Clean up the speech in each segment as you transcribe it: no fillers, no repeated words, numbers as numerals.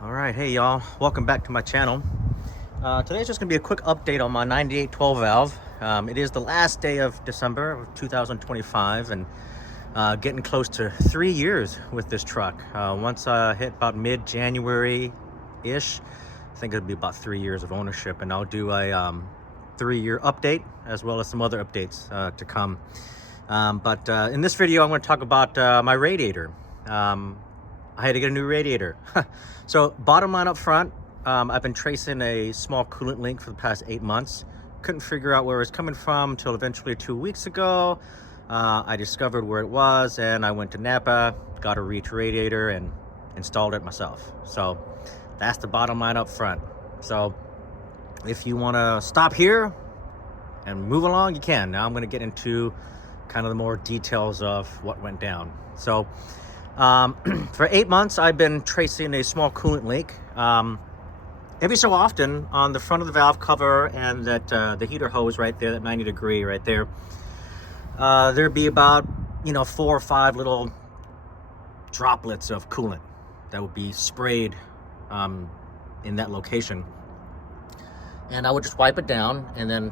All right, hey y'all, welcome back to my channel. Today's just gonna be a quick update on my 9812 valve. It is the last day of December of 2025 and getting close to 3 years with this truck. Once I hit about mid-January-ish, I think it'll be about 3 years of ownership, and I'll do a 3-year update as well as some other updates to come. But in this video, I'm gonna talk about my radiator. I had to get a new radiator. So bottom line up front, I've been tracing a small coolant leak for the past 8 months. Couldn't figure out where it was coming from until eventually 2 weeks ago. I discovered where it was and I went to NAPA, got a reach radiator and installed it myself. So that's the bottom line up front. So if you wanna stop here and move along, you can. Now I'm gonna get into kind of the more details of what went down. So for 8 months, I've been tracing a small coolant leak. Every so often on the front of the valve cover and that the heater hose right there, that 90 degree right there, there'd be about 4 or 5 little droplets of coolant that would be sprayed in that location. And I would just wipe it down, and then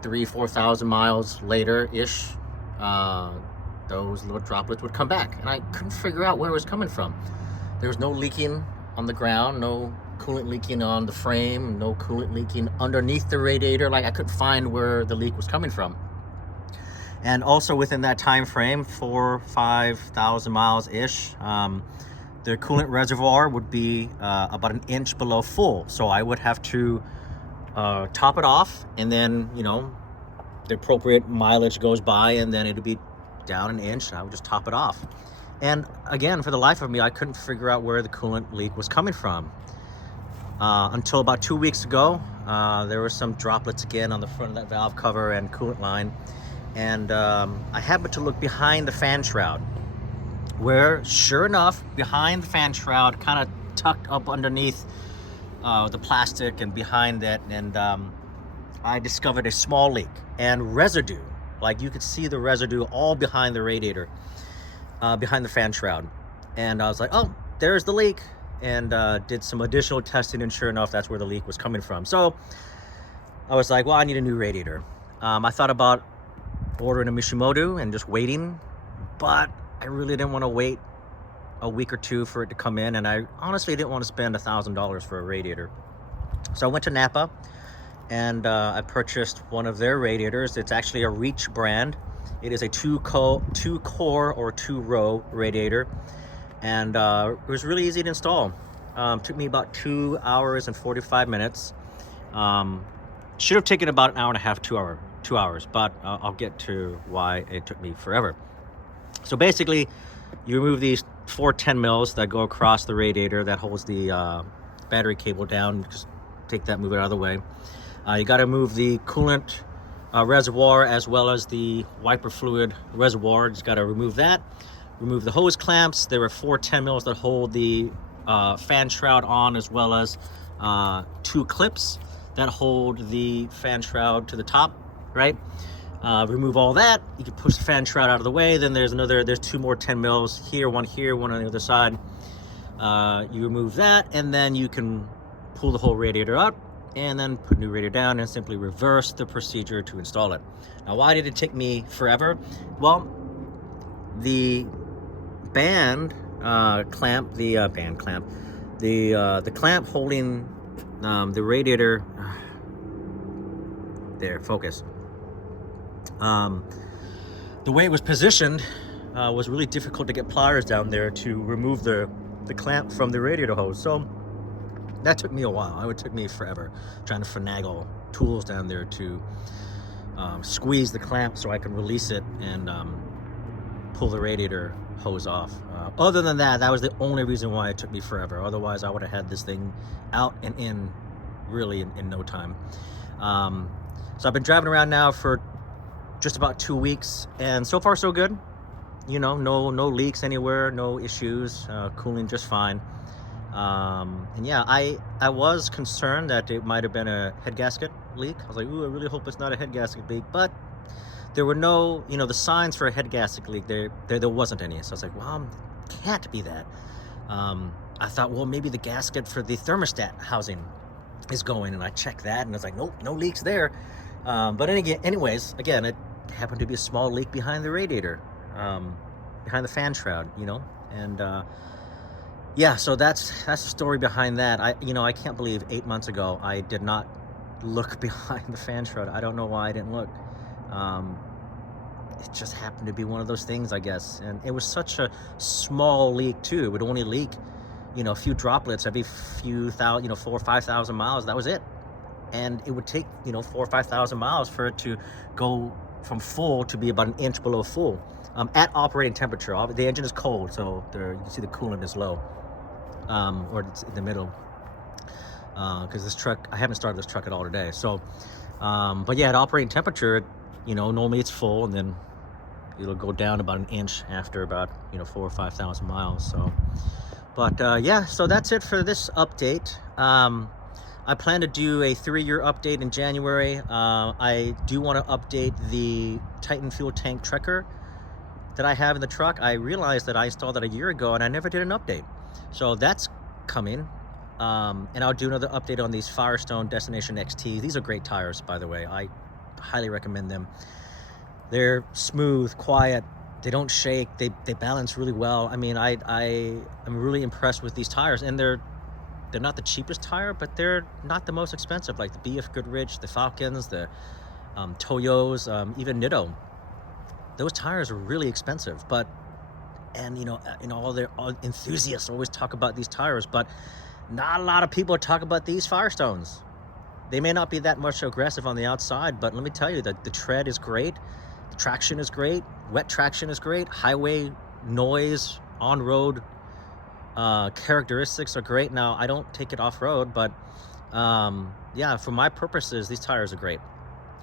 3,000-4,000 miles later ish, those little droplets would come back, and I couldn't figure out where it was coming from. There was no leaking on the ground, no coolant leaking on the frame, no coolant leaking underneath the radiator. Like, I couldn't find where the leak was coming from. And also within that time frame, 4,000-5,000 miles ish, the coolant reservoir would be about 1 inch below full. So I would have to top it off, and then the appropriate mileage goes by, and then it'd be down 1 inch, and I would just top it off. And again, for the life of me, I couldn't figure out where the coolant leak was coming from until about 2 weeks ago. There were some droplets again on the front of that valve cover and coolant line, and I happened to look behind the fan shroud, where sure enough, behind the fan shroud, kind of tucked up underneath the plastic and behind that, and I discovered a small leak and residue. Like, you could see the residue all behind the radiator, behind the fan shroud. And I was like, oh, there's the leak. And did some additional testing, and sure enough, that's where the leak was coming from. So I was like, well, I need a new radiator. I thought about ordering a Mishimoto and just waiting, but I really didn't want to wait a week or two for it to come in. And I honestly didn't want to spend $1,000 for a radiator. So I went to NAPA, and I purchased one of their radiators. It's actually a Reach brand. It is a two-core or 2-row radiator, and it was really easy to install. Took me about 2 hours and 45 minutes. Should have taken about 1.5 hours, 2 hours, but I'll get to why it took me forever. So basically, you remove these 4 10 mils that go across the radiator that holds the battery cable down. Just take that, move it out of the way. You got to move the coolant reservoir as well as the wiper fluid reservoir. Just got to remove that. Remove the hose clamps. There were 4 10 mils that hold the fan shroud on, as well as 2 clips that hold the fan shroud to the top, right? Remove all that. You can push the fan shroud out of the way. Then there's 2 more 10 mils here, one on the other side. You remove that, and then you can pull the whole radiator up, and then put a new radiator down and simply reverse the procedure to install it. Now, why did it take me forever? Well, the band clamp, the clamp holding the radiator, there, focus. The way it was positioned was really difficult to get pliers down there to remove the clamp from the radiator hose. So that took me a while. It took me forever trying to finagle tools down there to squeeze the clamp so I could release it and pull the radiator hose off. Other than that, that was the only reason why it took me forever. Otherwise, I would have had this thing out and in really in no time. So I've been driving around now for just about 2 weeks, and so far so good. No leaks anywhere, no issues, cooling just fine. And yeah, I was concerned that it might have been a head gasket leak. I was like, ooh, I really hope it's not a head gasket leak, but there were no, the signs for a head gasket leak, there wasn't any. So I was like, well, can't be that. I thought, well, maybe the gasket for the thermostat housing is going, and I checked that, and it's like, nope, no leaks there. But anyways, again, it happened to be a small leak behind the radiator, behind the fan shroud, you know, and yeah, so that's the story behind that. I can't believe 8 months ago I did not look behind the fan shroud. I don't know why I didn't look. It just happened to be one of those things, I guess. And it was such a small leak too. It would only leak, you know, a few droplets every few thousand, you know, 4,000 or 5,000 miles. That was it. And it would take, you know, 4,000 or 5,000 miles for it to go from full to be about an inch below full at operating temperature. The engine is cold, so you can see the coolant is low, or it's in the middle. Because this truck, I haven't started this truck at all today. So, but yeah, at operating temperature, you know, normally it's full, and then it'll go down about an inch after about, you know, 4,000 or 5,000 miles. So, but yeah, so that's it for this update. I plan to do a 3-year update in January. I do want to update the Titan fuel tank tracker that I have in the truck. I realized that I installed that a year ago and I never did an update. So that's coming. And I'll do another update on these Firestone Destination XT. These are great tires, by the way. I highly recommend them. They're smooth, quiet. They don't shake. They balance really well. I mean, I am really impressed with these tires, and they're not the cheapest tire, but they're not the most expensive, like the BF Goodrich, the Falcons, the Toyos, even Nitto. Those tires are really expensive, and you know, all enthusiasts always talk about these tires, but not a lot of people talk about these Firestones. They may not be that much aggressive on the outside, but let me tell you that the tread is great, the traction is great, wet traction is great, highway noise, on-road characteristics are great. Now, I don't take it off-road, but yeah, for my purposes, these tires are great.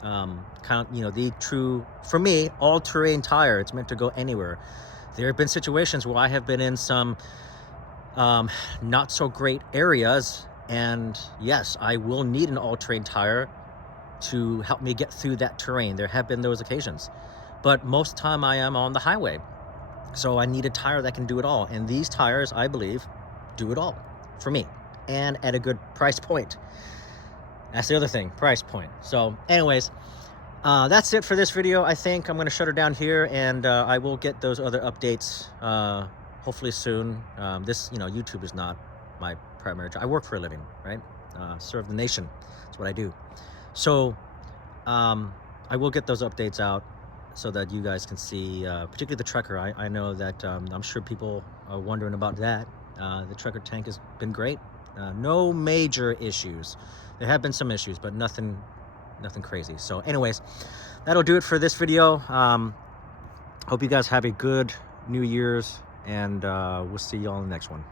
Kind of, you know, the true, for me, all-terrain tire. It's meant to go anywhere. There have been situations where I have been in some not so great areas, and yes, I will need an all-terrain tire to help me get through that terrain. There have been those occasions, but most of the time I am on the highway, so I need a tire that can do it all, and these tires, I believe, do it all for me, and at a good price point. That's the other thing, price point. So anyways, that's it for this video. I think I'm going to shut her down here, and I will get those other updates hopefully soon. This, you know, YouTube is not my primary job. I work for a living, right? Serve the nation. That's what I do. So I will get those updates out so that you guys can see, particularly the Trekker. I know that I'm sure people are wondering about that. The Trekker tank has been great. No major issues. There have been some issues, but nothing crazy. So anyways, that'll do it for this video. Hope you guys have a good New Year's, and we'll see you all in the next one.